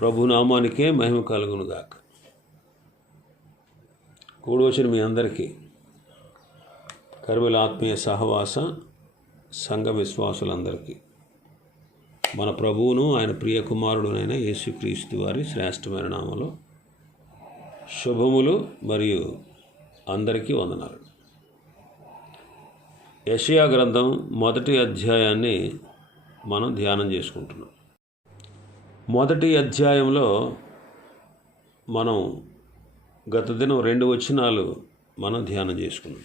ప్రభునామానికే మహిమ కలుగునుగాక. కూడి వచ్చిన మీ అందరికీ కర్మల ఆత్మీయ సహవాస సంఘ విశ్వాసులందరికీ మన ప్రభువును ఆయన ప్రియ కుమారుడునైన యేసుక్రీస్తు వారి శ్రేష్టమైన నామములో శుభములు మరియు అందరికీ వందనాలు. యెషయా గ్రంథం 1వ అధ్యాయాన్ని మనం ధ్యానం చేసుకుంటున్నాం. 1వ అధ్యాయంలో మనం గత దినం 2 వచనాలు మనం ధ్యానం చేసుకున్నాం.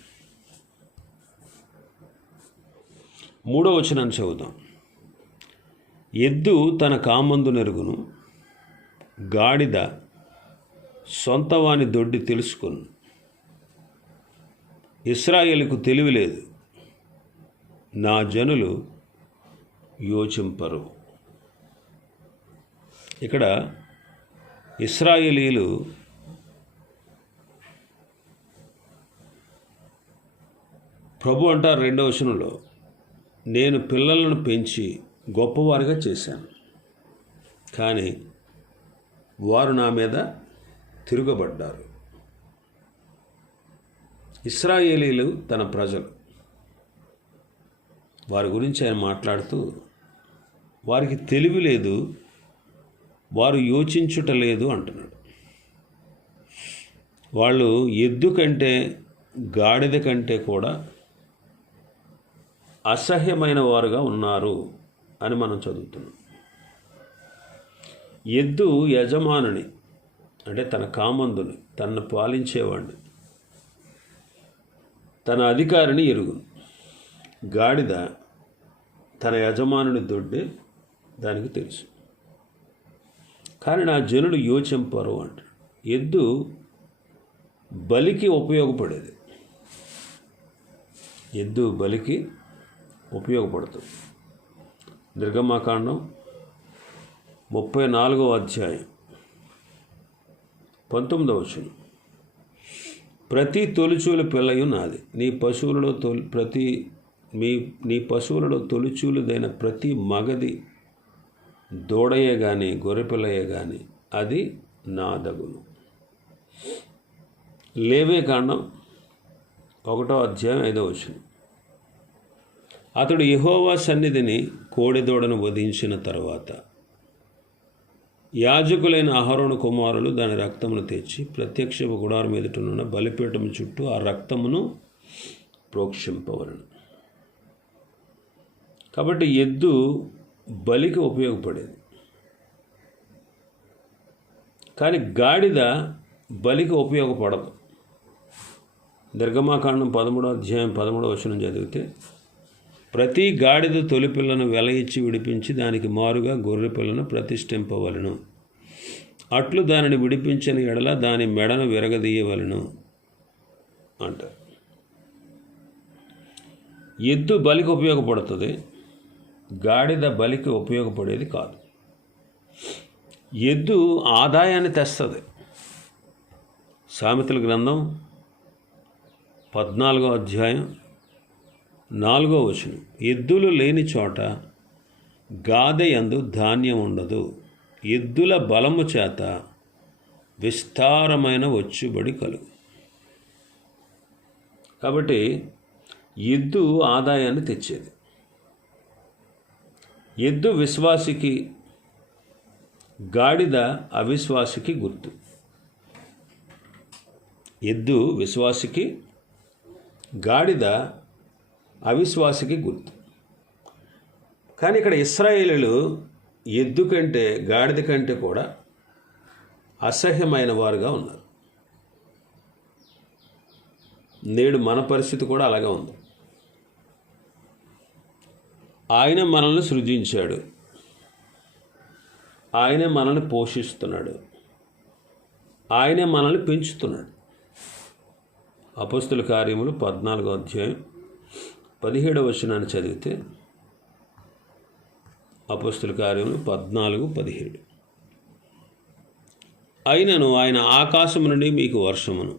3వ వచనాన్ని చదువుదాం. ఎద్దు తన కామందు నెరుగును, గాడిద సొంతవాని దొడ్డి తెలుసుకొను. ఇశ్రాయేలుకు తెలివి లేదు, నా జనులు యోచింపరు. ఇక్కడ ఇశ్రాయేలీలు ప్రభు అంటారు 2వ వచనంలో, నేను పిల్లలను పెంచి గొప్పవారిగా చేశాను, కానీ వారు నా మీద తిరగబడ్డారు. ఇశ్రాయేలీలు తన ప్రజలు, వారి గురించి ఆయన మాట్లాడుతూ వారికి తెలివి లేదు, వారు యోచించుట లేదు అంటున్నాడు. వాళ్ళు ఎద్దు కంటే గాడిద కంటే కూడా అసహ్యమైన వారుగా ఉన్నారు అని మనం చదువుతున్నాం. ఎద్దు యజమానుని అంటే తన కామందుని, తనను పాలించేవాడిని, తన అధికారిని ఎరుగును. గాడిద తన యజమానుని దొడ్డే దానికి తెలుసు, కానీ నా జనులు యోచింపరు అంటాడు. ఎద్దు బలికి ఉపయోగపడేది, ఎద్దు బలికి ఉపయోగపడుతుంది. నిర్గమాకాండం 34వ అధ్యాయం 19వ వచనం, ప్రతి తొలిచూలు పిల్లయు నాది, నీ పశువులలో తొలిచూలుదైన ప్రతి మగది దూడయే కానీ గొర్రెపిల్లయే కానీ అది నాదగును. లేవీకాండం 1వ అధ్యాయం 5వ వచనం, అతడు యెహోవా సన్నిధిని కోడెదూడను వధించిన తరువాత యాజకులైన అహరోను కుమారులు దాని రక్తమును తెచ్చి ప్రత్యక్షపు గుడారం ఎదుటనున్న బలిపీఠము చుట్టూ ఆ రక్తమును ప్రోక్షింపవలను. కాబట్టి ఎద్దు బలికి ఉపయోగపడేది, కానీ గాడిద బలికి ఉపయోగపడదు. నిర్గమాకాండం 13వ అధ్యాయం 13వ వచనం చదివితే, ప్రతి గాడిద తొలిపిల్లను వెల ఇచ్చి విడిపించి దానికి మారుగా గొర్రె పిల్లను ప్రతిష్ఠింపవలను, అట్లు దానిని విడిపించని ఎడల దాని మెడను విరగదీయవలను అంటారు. ఎద్దు బలికి ఉపయోగపడుతుంది, గాడిద బలికి ఉపయోగపడేది కాదు. ఎద్దు ఆదాయాన్ని తెస్తుంది. సామెతల గ్రంథం 14వ అధ్యాయం 4వ వచనం, ఎద్దులు లేని చోట గాదెయందు ధాన్యం ఉండదు, ఎద్దుల బలము చేత విస్తారమైన వచ్చుబడి కలుగు. కాబట్టి ఎద్దు ఆదాయాన్ని తెచ్చేది. ఎద్దు విశ్వాసికి, గాడిద అవిశ్వాసికి గుర్తు. ఎద్దు విశ్వాసికి, గాడిద అవిశ్వాసికి గుర్తు. కానీ ఇక్కడ ఇశ్రాయేలీయులు ఎద్దు కంటే గాడిద కంటే కూడా అసహ్యమైన వారుగా ఉన్నారు. నేడు మన పరిస్థితి కూడా అలాగే ఉంది. ఆయన మనల్ని సృజించాడు, ఆయనే మనల్ని పోషిస్తున్నాడు, ఆయనే మనల్ని పెంచుతున్నాడు. అపోస్తుల కార్యములు 14వ అధ్యాయం 17వ వచనాన్ని చదివితే, అపోస్తుల కార్యములు 14:17, అయినను ఆయన ఆకాశము నుండి మీకు వర్షమును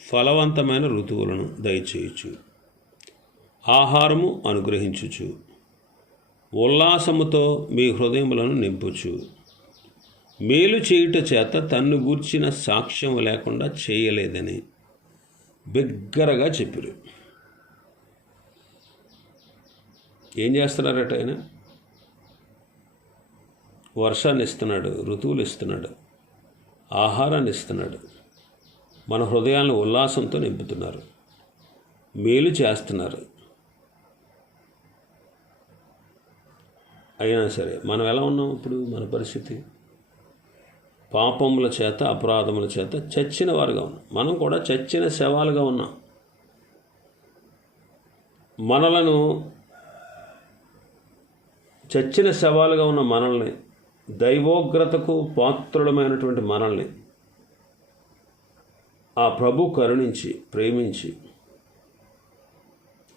ఫలవంతమైన ఋతువులను దయచేయచ్చు, ఆహారము అనుగ్రహించుచు, ఉల్లాసముతో మీ హృదయములను నింపుచు, మేలు చేయుట చేత తన్ను గూర్చిన సాక్ష్యం లేకుండా చేయలేదని బిగ్గరగా చెప్పారు. ఏం చేస్తున్నారట ఆయన? వర్షాన్ని ఇస్తున్నాడు, ఋతువులు ఇస్తున్నాడు, ఆహారాన్ని ఇస్తున్నాడు, మన హృదయాలను ఉల్లాసంతో నింపుతున్నారు, మేలు చేస్తున్నారు. అయినా సరే మనం ఎలా ఉన్నాం ఇప్పుడు? మన పరిస్థితి పాపముల చేత, అపరాధముల చేత చచ్చిన వారుగా ఉన్నాం. మనం కూడా చచ్చిన శవాలుగా ఉన్నాం. మనలను చచ్చిన శవాలుగా ఉన్న మనల్ని, దైవోగ్రతకు పాత్రులమైనటువంటి మనల్ని ఆ ప్రభు కరుణించి, ప్రేమించి,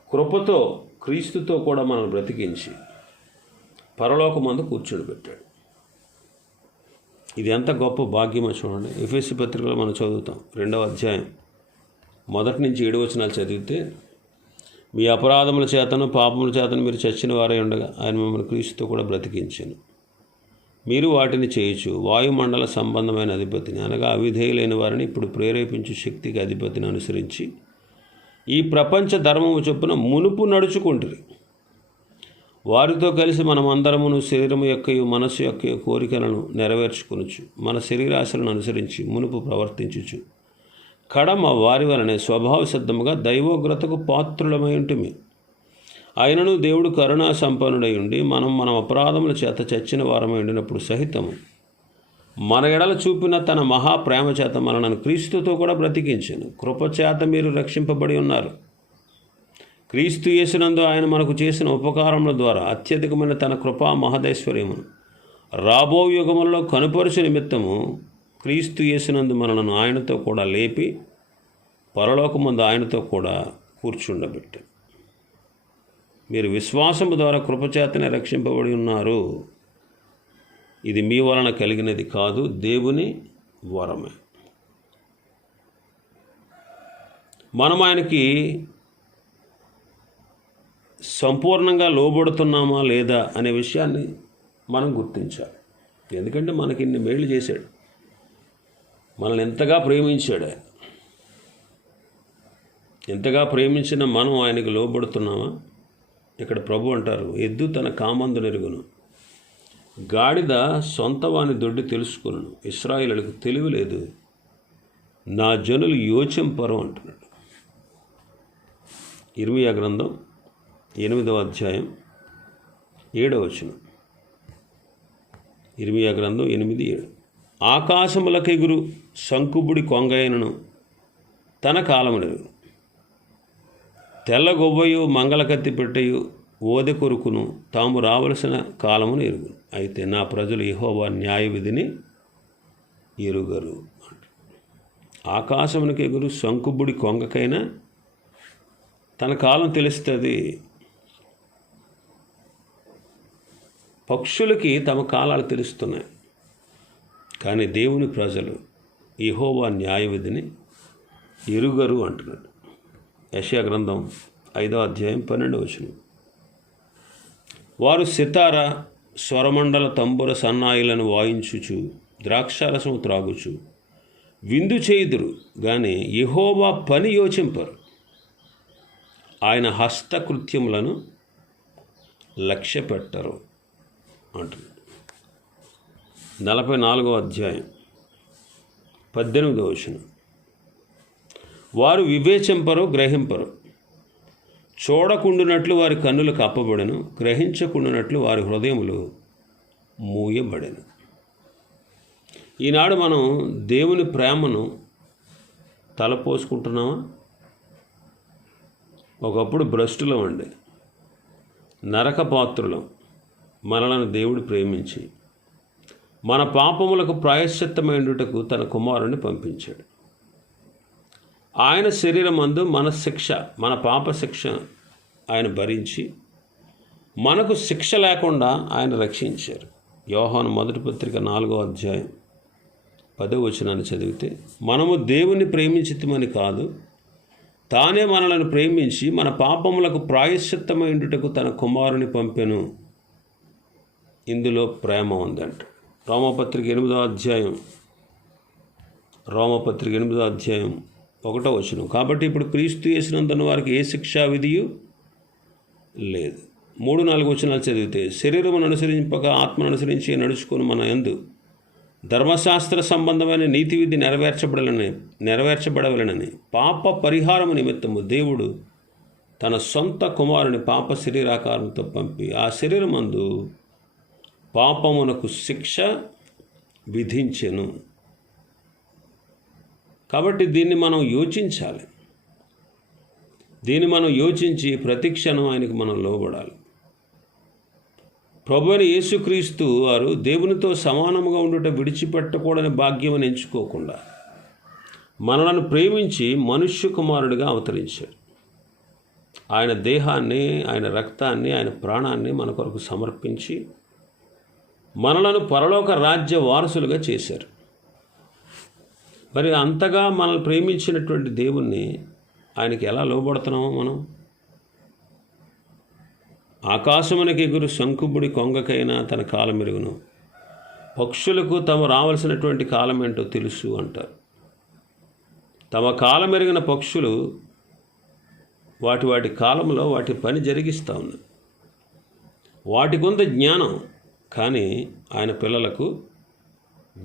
కృపతో, క్రీస్తుతో కూడా మనల్ని బ్రతికించి పరలోకమందు కూర్చొని పెట్టాడు. ఇది ఎంత గొప్ప భాగ్యమో చూడండి. ఎఫెసీ పత్రికలో మనం చదువుతాం, 2వ అధ్యాయం 1 నుంచి 7 వచనాలు చదివితే, మీ అపరాధముల చేతను పాపముల చేతను మీరు చచ్చిన వారై ఉండగా ఆయన మిమ్మల్ని క్రీస్తుతో కూడా బ్రతికించాను. మీరు వాటిని చేయొచ్చు. వాయుమండల సంబంధమైన అధిపతిని, అనగా అవిధేయులైన వారిని ఇప్పుడు ప్రేరేపించు శక్తికి అధిపతిని అనుసరించి ఈ ప్రపంచ ధర్మము చొప్పున మునుపు నడుచుకుంటురి. వారితో కలిసి మనమందరమును శరీరము యొక్కయు మనస్సు యొక్క కోరికలను నెరవేర్చుకొనుచు మన శరీరాశలను అనుసరించి మునుపు ప్రవర్తించుచు కడమ వారి వలనే స్వభావ సిద్ధముగా దైవోగ్రతకు పాత్రులమై ఉంటుమి. అయినను దేవుడు కరుణా సంపన్నుడై ఉండి మన అపరాధముల చేత చచ్చిన వారమై ఉండినప్పుడు సహితము మన ఎడల చూపిన తన మహాప్రేమ చేత మనలను క్రీస్తుతో కూడా బ్రతికించెను. కృపచేత మీరు రక్షింపబడి ఉన్నారు. క్రీస్తు యేసునందు ఆయన మనకు చేసిన ఉపకారముల ద్వారా అత్యధికమైన తన కృపా మహదైశ్వర్యమును రాబో యుగములలో కనుపరుచు నిమిత్తము క్రీస్తు యేసునందు మనలను ఆయనతో కూడా లేపి పరలోకమందు ఆయనతో కూడా కూర్చుండబెట్టాడు. మీరు విశ్వాసము ద్వారా కృపచేతనే రక్షింపబడి ఉన్నారు. ఇది మీ వలన కలిగినది కాదు, దేవుని వరమే. మనం ఆయనకి సంపూర్ణంగా లోబడుతున్నామా లేదా అనే విషయాన్ని మనం గుర్తించాలి. ఎందుకంటే మనకి ఇన్ని మేళ్ళు చేశాడు, మనల్ని ఎంతగా ప్రేమించాడు ఆయన. ఎంతగా ప్రేమించిన మనం ఆయనకు లోబడుతున్నామా? ఇక్కడ ప్రభు అంటారు, ఎద్దు తన కామందు నెరుగును, గాడిద సొంత వాని దొడ్డి తెలుసుకును, ఇశ్రాయేలులకు తెలివి లేదు, నా జనులు యోచింపరు అంటున్నాడు. ఇర్మియా గ్రంథం 8వ అధ్యాయం 7వ వచనం. ఇర్మియా గ్రంథం 8:7. ఆకాశములకెగురు శంకుబుడి కొంగైనను తన కాలమునెరుగు, తెల్లగొవ్వయు మంగళకత్తి పెట్టయు ఓదె కొరుకును తాము రావలసిన కాలమును ఎరుగును. అయితే నా ప్రజలు యెహోవా న్యాయ విధిని ఎరుగరు. ఆకాశమునికి ఎగురు శంకుబుడి కొంగకైనా తన కాలం తెలుస్తుంది. పక్షులకి తమ కాలాలు తెలుస్తున్నాయి, కానీ దేవుని ప్రజలు యెహోవా న్యాయ విధిని ఎరుగరు అంటున్నాడు. యెషయా గ్రంథం 5వ అధ్యాయం 12వ వచనం. వారు సితార, స్వరమండల, తంబుర, సన్నాయిలను వాయించుచు ద్రాక్షారసము త్రాగుచు విందు చేయుదురు, కానీ యెహోవా పని యోచింపరు, ఆయన హస్తకృత్యములను లక్ష్య పెట్టరు అంటున్నాడు. 44వ అధ్యాయం 18వ వచనం. వారు వివేచింపరు, గ్రహింపరు, చూడకుండునట్లు వారి కన్నులకు అప్పబడెను, గ్రహించకుండునట్లు వారి హృదయములు మూయబడెను. ఈనాడు మనం దేవుని ప్రేమను తలపోసుకుంటున్నామా? ఒకప్పుడు భ్రష్టులం అండి, నరకపాత్రులం. మనలను దేవుడు ప్రేమించి మన పాపములకు ప్రాయశ్చిత్తమైనటకు తన కుమారుని పంపించాడు. ఆయన శరీరమందు మన శిక్ష, మన పాప శిక్ష ఆయన భరించి మనకు శిక్ష లేకుండా ఆయన రక్షించారు. యోహాను మొదటి పత్రిక 4వ అధ్యాయం 10వ వచనాన్ని చదివితే, మనము దేవుని ప్రేమించితమని కాదు, తానే మనలను ప్రేమించి మన పాపములకు ప్రాయశ్చిత్తమైనటకు తన కుమారుని పంపెను. ఇందులో ప్రేమ ఉందంట. రోమపత్రిక 8వ అధ్యాయం 1వ వచనం. కాబట్టి ఇప్పుడు క్రీస్తు యేసునందున్న వారికి ఏ శిక్షా విధియు లేదు. 3-4 వచనాలు చదివితే, శరీరమును అనుసరింపక ఆత్మను అనుసరించి నడుచుకుని మన యందు ధర్మశాస్త్ర సంబంధమైన నీతి విధి నెరవేర్చబడవలెనని పాప పరిహారము నిమిత్తము దేవుడు తన సొంత కుమారుని పాప శరీరాకారంతో పంపి ఆ శరీరమందు పాపమునకు శిక్ష విధించెను. కాబట్టి దీన్ని మనం యోచించాలి. దీన్ని మనం యోచించి ప్రతి క్షణం ఆయనకు మనం లోబడాలి. ప్రభువైన యేసుక్రీస్తు వారు దేవునితో సమానముగా ఉండుట విడిచిపెట్టకూడని భాగ్యమని ఎంచుకోకుండా మనలను ప్రేమించి మనుష్య కుమారుడిగా అవతరించారు. ఆయన దేహాన్ని, ఆయన రక్తాన్ని, ఆయన ప్రాణాన్ని మన కొరకు సమర్పించి మనలను పరలోక రాజ్య వారసులుగా చేశారు. మరి అంతగా మనల్ని ప్రేమించినటువంటి దేవుణ్ణి ఆయనకి ఎలా లోబడుతున్నామో మనం? ఆకాశమునకు ఎగురు శంకుబుడి కొంగకైనా తన కాలం ఎరుగును, పక్షులకు తమ రావాల్సినటువంటి కాలం ఏంటో తెలుసు అంటారు. తమ కాలం ఎరిగిన పక్షులు వాటి కాలంలో వాటి పని జరిగిస్తూ ఉన్నాయి. వాటికి ఉంది జ్ఞానం, కానీ ఆయన పిల్లలకు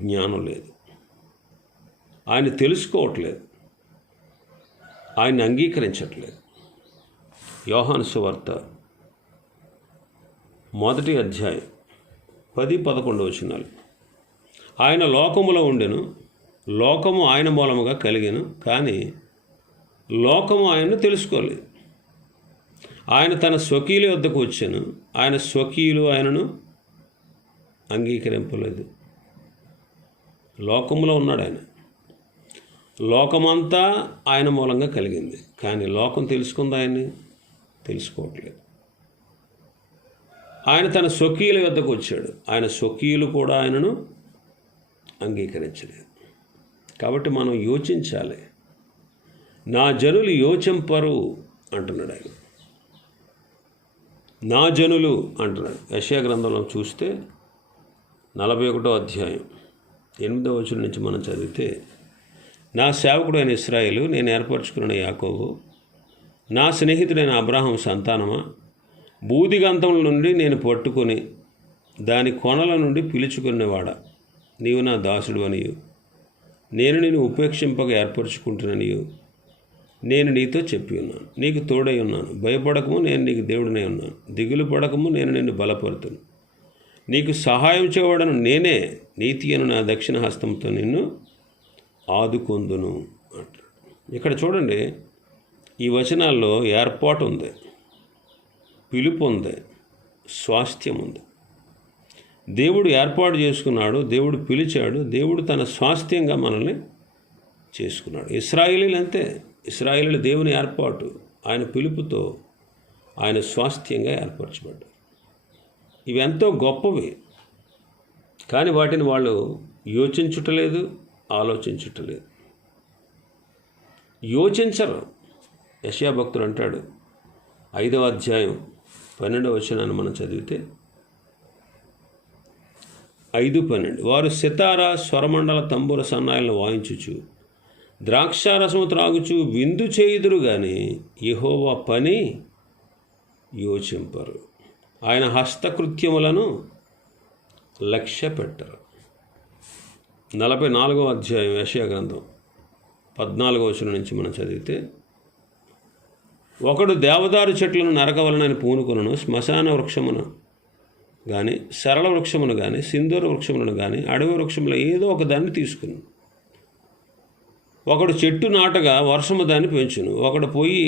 జ్ఞానం లేదు. ఆయన తెలుసుకోవట్లేదు, ఆయన్ని అంగీకరించట్లేదు. యోహాను సువార్త 1వ అధ్యాయం 10-11 వచనాలు. ఆయన లోకములో ఉండెను, లోకము ఆయన మూలముగా కలిగెను, కానీ లోకము ఆయన్ను తెలుసుకోలేదు. ఆయన తన స్వకీయుల వద్దకు వచ్చాను, ఆయన స్వకీయులు ఆయనను అంగీకరింపలేదు. లోకములో ఉన్నాడు ఆయన. లోకమంతా ఆయన మూలంగా కలిగింది, కానీ లోకం తెలుసుకుంది ఆయన్ని? తెలుసుకోవట్లేదు. ఆయన తన స్వకీయుల వద్దకు వచ్చాడు, ఆయన స్వకీయులు కూడా ఆయనను అంగీకరించలేదు. కాబట్టి మనం యోచించాలి. నా జనులు యోచింపరు అంటున్నాడు ఆయన. నా జనులు అంటున్నాడు. యెషయా గ్రంథంలో చూస్తే 41వ అధ్యాయం 8వ వచనం నుంచి మనం చదివితే, నా సేవకుడు అయిన ఇశ్రాయేలు, నేను ఏర్పరచుకున్న యాకోబు, నా స్నేహితుడైన అబ్రాహాం సంతానమా, బూదిగంతముల నుండి నేను పట్టుకొని దాని కొనల నుండి పిలుచుకునేవాడా, నీవు నా దాసుడు అనియు, నేను నిన్ను ఉపేక్షింపక ఏర్పరచుకుంటున్నానియు నేను నీతో చెప్పి ఉన్నాను. నీకు తోడై ఉన్నాను. భయపడకము, నేను నీకు దేవుడినై ఉన్నాను. దిగులు పడకము, నేను నిన్ను బలపరుతును. నీకు సహాయం చేయబడను నేనే, నీతి అను నా దక్షిణ హస్తంతో నిన్ను ఆదుకొందును అంటాడు. ఇక్కడ చూడండి, ఈ వచనాల్లో ఏర్పాటు ఉంది, పిలుపు ఉంది, స్వాస్థ్యం ఉంది. దేవుడు ఏర్పాటు చేసుకున్నాడు, దేవుడు పిలిచాడు, దేవుడు తన స్వాస్థ్యంగా మనల్ని చేసుకున్నాడు. ఇశ్రాయేలీలు అంతే. ఇశ్రాయేలీలు దేవుని ఏర్పాటు, ఆయన పిలుపుతో ఆయన స్వాస్థ్యంగా ఏర్పరచబడ్డారు. ఇవి ఎంతో గొప్పవి, కానీ వాటిని వాళ్ళు యోచించుటలేదు, ఆలోచించుటలేదు. యోచించరు. యెషయా భక్తుడు అంటాడు, 5వ అధ్యాయం 12వ వచనాన్ని మనం చదివితే, 5:12, వారు సితార, స్వరమండల, తంబుర సన్నాయిలను వాయించుచు ద్రాక్షారసము త్రాగుచు విందు చేయుదురు గాని యెహోవా పని యోచింపరు, ఆయన హస్తకృత్యములను లక్ష్య పెట్టరు. 44వ అధ్యాయం యెషయా గ్రంథం 14వ వచనం నుంచి మనం చదివితే, ఒకడు దేవదారు చెట్లను నరకవలనని పూనుకొనును, శ్మశాన వృక్షమును కానీ, సరళ వృక్షమును కానీ, సింధూర వృక్షములను కానీ, అడవి వృక్షములో ఏదో ఒక దాన్ని తీసుకును. ఒకడు చెట్టు నాటగా వర్షము దాన్ని పెంచును, ఒకడు పోయి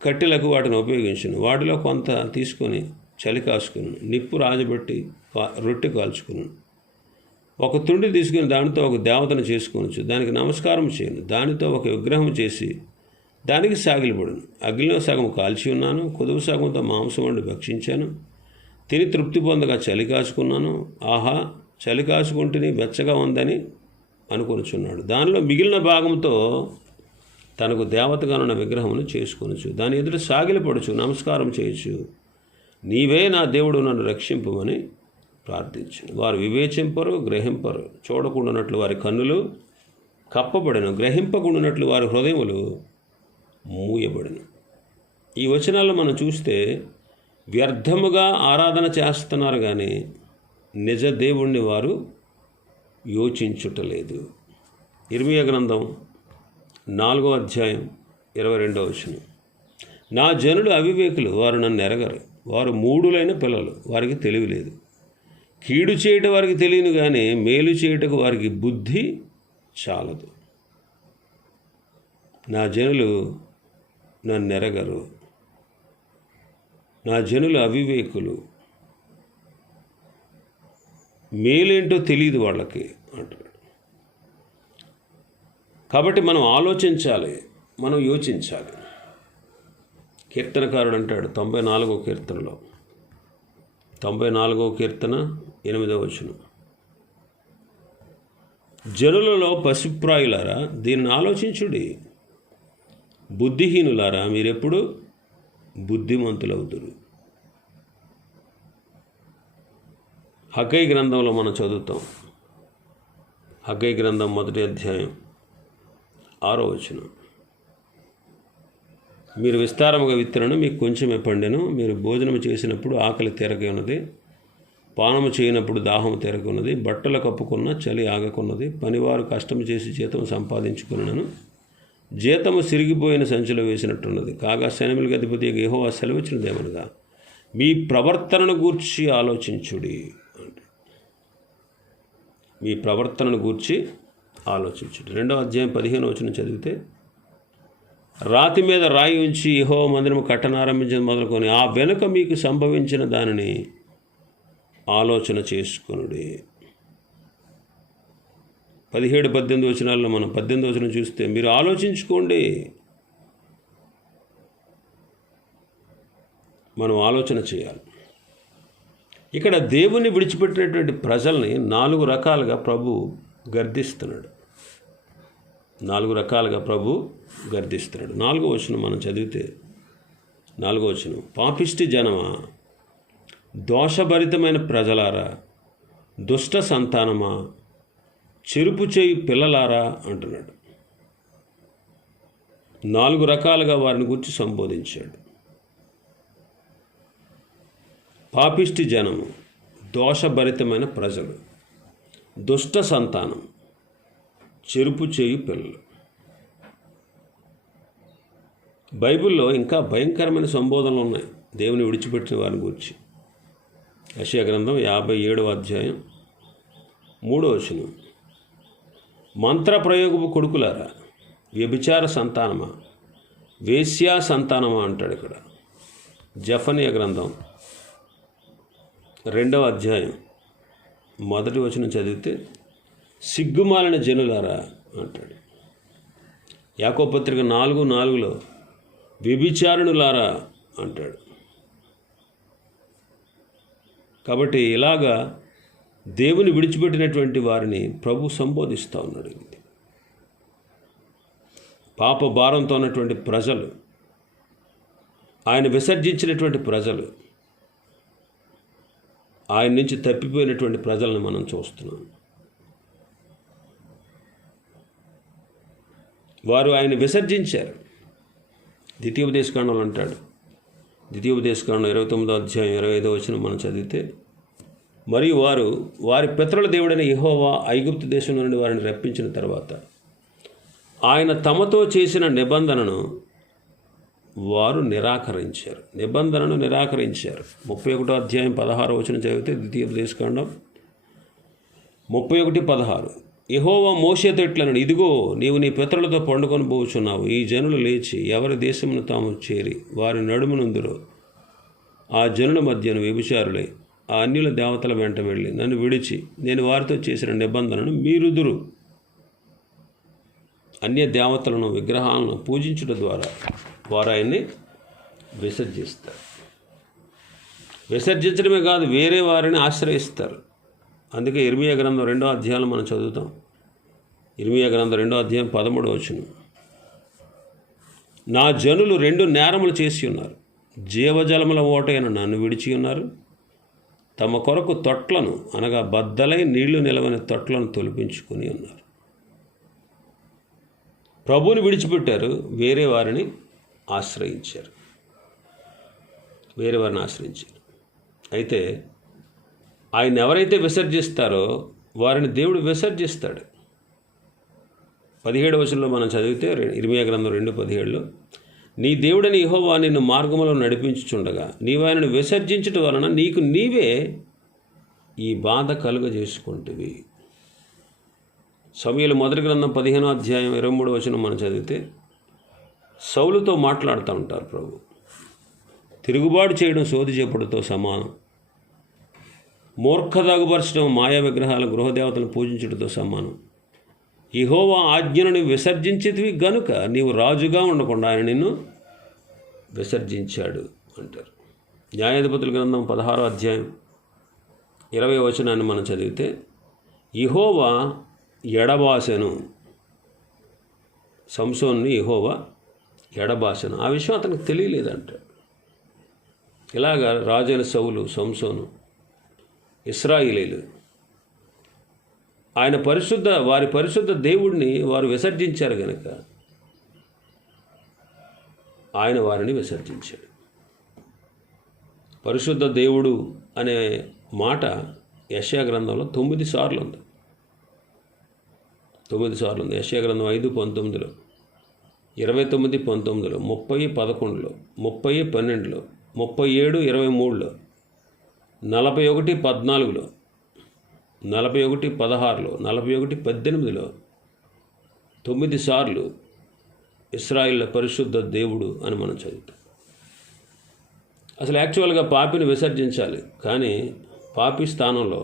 కట్టెలకు వాటిని ఉపయోగించును, వాటిలో కొంత తీసుకొని చలి కాసుకును, నిప్పు రాజబెట్టి రొట్టె కాల్చుకును. ఒక తుండి తీసుకుని దానితో ఒక దేవతను చేసుకొనొచ్చు, దానికి నమస్కారం చేయను, దానితో ఒక విగ్రహం చేసి దానికి సాగిలపడును. అగ్నిలో సగం కాల్చి ఉన్నాను, కొదువు సగంతో మాంసం వండి భక్షించాను, తిని తృప్తి పొందగా చలి కాచుకున్నాను. ఆహా, చలి కాచుకుంటేనే వెచ్చగా ఉందని అనుకొనుచున్నాడు. దానిలో మిగిలిన భాగంతో తనకు దేవతగానున్న విగ్రహమును చేసుకొనొచ్చు, దాని ఎదుట సాగిలపడుచు నమస్కారం చేయొచ్చు. నీవే నా దేవుడు, నన్ను రక్షింపమని ప్రార్థించను. వారు వివేచింపరు, గ్రహింపరు. చూడకుండానట్లు వారి కన్నులు కప్పబడను, గ్రహింపకుండానట్లు వారి హృదయములు మూయబడను. ఈ వచనాల్లో మనం చూస్తే వ్యర్థముగా ఆరాధన చేస్తున్నారు కానీ నిజ దేవుణ్ణి వారు యోచించుటలేదు. ఇర్మీయా గ్రంథం 4వ అధ్యాయం 22వ వచనం. నా జనులు అవివేకులు, వారు నన్ను ఎరగరు. వారు మూఢులైన పిల్లలు, వారికి తెలివి లేదు. కీడు చేయట వారికి తెలియను కానీ మేలు చేయుటకు వారికి బుద్ధి చాలదు. నా జనులు నన్ను ఎరగరు, నా జనులు అవివేకులు, మేలేంటో తెలియదు వాళ్ళకి అంటాడు. కాబట్టి మనం ఆలోచించాలి, మనం యోచించాలి. కీర్తనకారుడు అంటాడు 94వ కీర్తనలో, 94వ కీర్తన 8వ వచనం, జనులలో పశుప్రాయులారా దీనిని ఆలోచించుడి, బుద్ధిహీనులారా మీరెప్పుడు బుద్ధిమంతులవుదురు. హగ్గయి గ్రంథంలో మనం చదువుతాం. హగ్గయి గ్రంథం 1వ అధ్యాయం 6వ వచనం. మీరు విస్తారముగా విత్తనను మీకు కొంచెమే పండెను. మీరు భోజనము చేసినప్పుడు ఆకలి తీరక ఉన్నది, పానము చేయనప్పుడు దాహము తీరక ఉన్నది, బట్టలు కప్పుకున్న చలి ఆగకున్నది, పనివారు కష్టము చేసి జీతము సంపాదించుకున్నాను, జీతము సిరిగిపోయిన సంచిలో వేసినట్టున్నది. కాగా సైన్యములకు అధిపతి యెహోవా సెలవిచ్చినదేమనగా మీ ప్రవర్తనను గూర్చి ఆలోచించుడి అంటే, మీ ప్రవర్తనను గూర్చి ఆలోచించుడి. 2వ అధ్యాయం 15వ వచనం చదివితే, రాతి మీద రాయి ఉంచి యెహోవా మందిరము కట్టనారంభించిన మొదలుకొని ఆ వెనుక మీకు సంభవించిన దానిని ఆలోచన చేసుకొనుడి. 17-18 వచనాల్లో మనం 18వ వచనం చూస్తే, మీరు ఆలోచించుకోండి. మనం ఆలోచన చేయాలి. ఇక్కడ దేవుని విడిచిపెట్టినటువంటి ప్రజల్ని 4 రకాలుగా ప్రభు గర్దిస్తున్నాడు. 4 రకాలుగా ప్రభు గర్దిస్తున్నాడు. 4వ వచనం మనం చదివితే, 4వ వచనం, పాపిష్టి జనమా, దోషభరితమైన ప్రజలారా, దుష్ట సంతానమా, చెరుపు చేయి పిల్లలారా అంటున్నాడు. 4 రకాలుగా వారిని గురించి సంబోధించాడు. పాపిష్టి జనము, దోషభరితమైన ప్రజలు, దుష్ట సంతానం, చెరుపు చేయి పిల్లలు. బైబిల్లో ఇంకా భయంకరమైన సంబోధనలు ఉన్నాయి దేవుని విడిచిపెట్టిన వారిని గురించి. యెషయా గ్రంథం 57వ అధ్యాయం 3వ వచనం, మంత్రప్రయోగపు కొడుకులారా, వ్యభిచార సంతానమా, వేశ్యా సంతానమా అంటాడు ఇక్కడ. జెఫన్యా గ్రంథం 2వ అధ్యాయం 1వ వచనం చదివితే, సిగ్గుమాలిన జనులారా అంటాడు. యాకోబు పత్రిక 4:4లో వ్యభిచారుణులారా అంటాడు. కాబట్టి ఇలాగా దేవుని విడిచిపెట్టినటువంటి వారిని ప్రభు సంబోధిస్తూ ఉన్నాడు. పాప భారంతో ఉన్నటువంటి ప్రజలు, ఆయన విసర్జించినటువంటి ప్రజలు, ఆయన నుంచి తప్పిపోయినటువంటి ప్రజలను మనం చూస్తున్నాం. వారు ఆయన విసర్జించారు. ద్వితీయోపదేశకాండంలో అంటాడు, ద్వితీయోపదేశకాండం 29వ అధ్యాయం 25వ వచనం మనం చదివితే, మరియు వారు వారి పితరుల దేవుడైన యెహోవా ఐగుప్తు దేశం నుండి వారిని రప్పించిన తర్వాత ఆయన తమతో చేసిన నిబంధనను వారు నిరాకరించారు. నిబంధనను నిరాకరించారు. 31వ అధ్యాయం 16వ వచనం చదివితే, ద్వితీయోపదేశకాండం 31:16, యెహోవా మోషేతో ఇట్లనను, ఇదిగో నీవు నీ పితరులతో పండుకొని పోచున్నావు. ఈ జనులు లేచి ఎవరి దేశమును తాము చేరి వారి నడుమునందులో ఆ జనుల మధ్యను వ్యభిచారులై ఆ అన్యుల దేవతల వెంట వెళ్ళి నన్ను విడిచి నేను వారితో చేసిన నిబంధనను మీరుదురు. అన్య దేవతలను, విగ్రహాలను పూజించుట ద్వారా వారు ఆయన్ని విసర్జిస్తారు. విసర్జించడమే కాదు, వేరే వారిని ఆశ్రయిస్తారు. అందుకే ఇర్మీయా గ్రంథం 2వ అధ్యాయం మనం చదువుతాం. ఇర్మీయా గ్రంథం 2వ అధ్యాయం 13వ వచనం, నా జనులు 2 నేరములు చేసి ఉన్నారు. జీవజలముల ఓటైన నన్ను విడిచి ఉన్నారు, తమ కొరకు తొట్లను అనగా బద్దలై నీళ్లు నిలవని తొట్లను తొలిపించుకుని ఉన్నారు. ప్రభువుని విడిచిపెట్టారు, వేరే వారిని ఆశ్రయించారు. అయితే ఆయన ఎవరైతే విసర్జిస్తారో వారిని దేవుడు విసర్జిస్తాడు. 17వ వచనంలో మనం చదివితే ఇర్మియా గ్రంథం 2:17లో, నీ దేవుడని యెహోవా నిన్ను మార్గములో నడిపించుచుండగా నీవు ఆయనను విసర్జించటం వలన నీకు నీవే ఈ బాధ కలుగజేసుకుంటువి. సమూయేలు మొదటి గ్రంథం 15వ అధ్యాయం 23వ వచనం మనం చదివితే సౌలుతో మాట్లాడుతూ ఉంటారు ప్రభు. తిరుగుబాటు చేయడం సోది చెప్పుడుతో సమానం, మూర్ఖదాగుపరచడం మాయా విగ్రహాల గృహదేవతలను పూజించడంతో సమానం. యెహోవా ఆజ్ఞను విసర్జించేదివి గనుక నీవు రాజుగా ఉండకుండా ఆయన నిన్ను విసర్జించాడు అంటారు. న్యాయాధిపతుల గ్రంథం 16వ అధ్యాయం 20వ వచనాన్ని మనం చదివితే యెహోవా ఎడబాసెను, సంసోన్ని యెహోవా ఎడబాసెను. ఆ విషయం అతనికి తెలియలేదంట. ఇలాగా రాజైన సౌలు, సంసోను, ఇశ్రాయేలీలు వారి పరిశుద్ధ దేవుడిని వారు విసర్జించారు కనుక ఆయన వారిని విసర్జించాడు. పరిశుద్ధ దేవుడు అనే మాట యెషయా గ్రంథంలో 9 సార్లు ఉంది. యెషయా గ్రంథం 5:19, 29:19, 30:11, 30:12, 37:23, 41:14, 41:16, 41:18 9 సార్లు ఇశ్రాయేలు పరిశుద్ధ దేవుడు అని మనం చదువుతాం. అసలు యాక్చువల్గా పాపిని విసర్జించాలి, కానీ పాపి స్థానంలో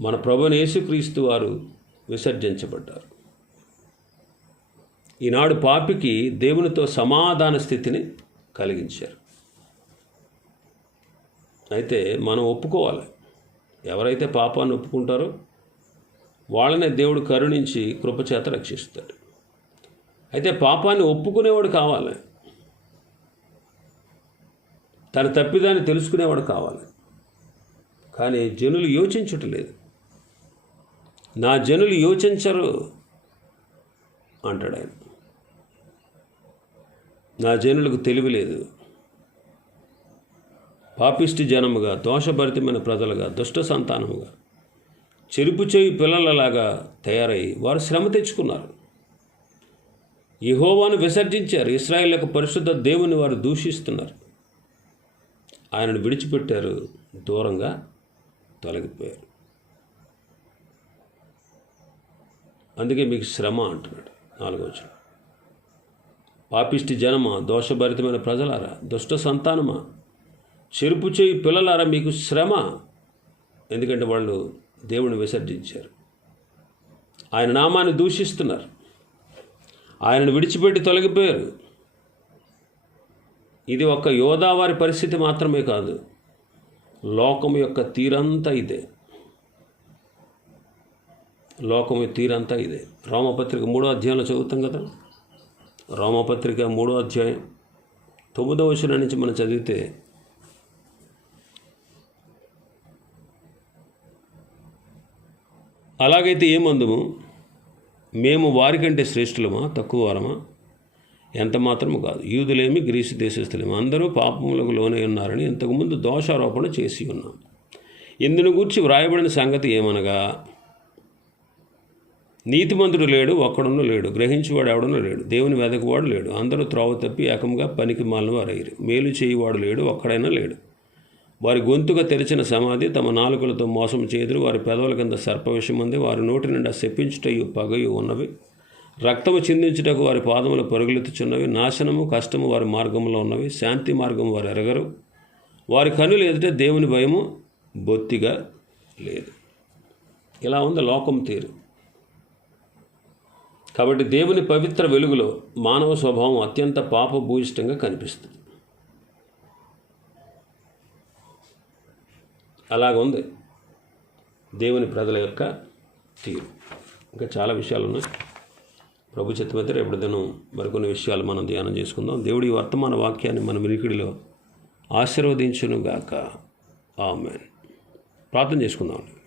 మన ప్రభువైన యేసుక్రీస్తు వారు విసర్జించబడ్డారు. ఈనాడు పాపికి దేవునితో సమాధాన స్థితిని కలిగించారు. అయితే మనం ఒప్పుకోవాలి. ఎవరైతే పాపాన్ని ఒప్పుకుంటారో వాళ్ళనే దేవుడు కరుణించి కృపచేత రక్షిస్తాడు. అయితే పాపాన్ని ఒప్పుకునేవాడు కావాలి, తన తప్పిదాన్ని తెలుసుకునేవాడు కావాలి. కానీ జనులు యోచించట్లేదు. నా జనులు యోచించరు అంటాడు ఆయన. నా జనులకు తెలివి లేదు. పాపిష్టి జనముగా, దోషభరితమైన ప్రజలుగా, దుష్ట సంతానముగా, చెరుపు చేయి పిల్లలలాగా తయారై వారు శ్రమ తెచ్చుకున్నారు. యెహోవాను విసర్జించారు. ఇశ్రాయేలు యొక్క పరిశుద్ధ దేవుని వారు దూషిస్తున్నారు. ఆయనను విడిచిపెట్టారు, దూరంగా తొలగిపోయారు. అందుకే మీకు శ్రమ అంటున్నాడు 4వ వచనం. పాపిష్టి జనమా, దోషభరితమైన ప్రజలారా, దుష్ట సంతానమా, చెరుపు చేయి పిల్లలారా మీకు శ్రమ. ఎందుకంటే వాళ్ళు దేవుని విసర్జించారు, ఆయన నామాన్ని దూషిస్తున్నారు, ఆయనను విడిచిపెట్టి తొలగిపోయారు. ఇది ఒక్క యోధా వారి పరిస్థితి మాత్రమే కాదు, లోకము యొక్క తీరంతా ఇదే. రోమపత్రిక 3వ అధ్యాయంలో చదువుతాం కదా. రోమపత్రిక 3వ అధ్యాయం 9వ వచనం నుంచి మనం చదివితే అలాగైతే ఏమందుము, మేము వారికంటే శ్రేష్ఠులమా, తక్కువ వారమా? ఎంత మాత్రము కాదు. యూదులేమి, గ్రీసు దేశస్థులేమి అందరూ పాపములకు లోనే ఉన్నారని ఇంతకుముందు దోషారోపణ చేసి ఉన్నాం. ఇందును గూర్చి వ్రాయబడిన సంగతి ఏమనగా, నీతిమంతుడు లేడు, ఒక్కడును లేడు, గ్రహించేవాడు ఎవడనూ లేడు, దేవుని వెదకువాడు లేడు, అందరూ త్రోవ తప్పి ఏకంగా పనికి మాలిన వారయ్యారు. మేలు చేయువాడు లేడు, ఒక్కడైనా లేడు. వారి గొంతుగా తెరిచిన సమాధి, తమ నాలుకలతో మోసం చేదురు, వారి పెదవుల కింద సర్పవిషం ఉంది, వారి నోటి నిండా శపించుటయు పగయు ఉన్నవి, రక్తము చిందించుటకు వారి పాదములు పరుగులెత్తుచున్నవి, నాశనము కష్టము వారి మార్గంలో ఉన్నవి, శాంతి మార్గం వారు ఎరగరు, వారి కన్నులు ఎదుట దేవుని భయము బొత్తిగా లేదు. ఇలా ఉంది లోకం తీరు. కాబట్టి దేవుని పవిత్ర వెలుగులో మానవ స్వభావం అత్యంత పాపభూయిష్టంగా కనిపిస్తుంది. అలాగుంది దేవుని ప్రజల యొక్క తీరు. ఇంకా చాలా విషయాలు ఉన్నాయి. ప్రభు చిత్తమైతే రేపటి దినం మరికొన్ని విషయాలు మనం ధ్యానం చేసుకుందాం. దేవుడి వర్తమాన వాక్యాన్ని మన వినికిడిలో ఆశీర్వదించునుగాక. ఆమేన్. ప్రార్థన చేసుకుందాం.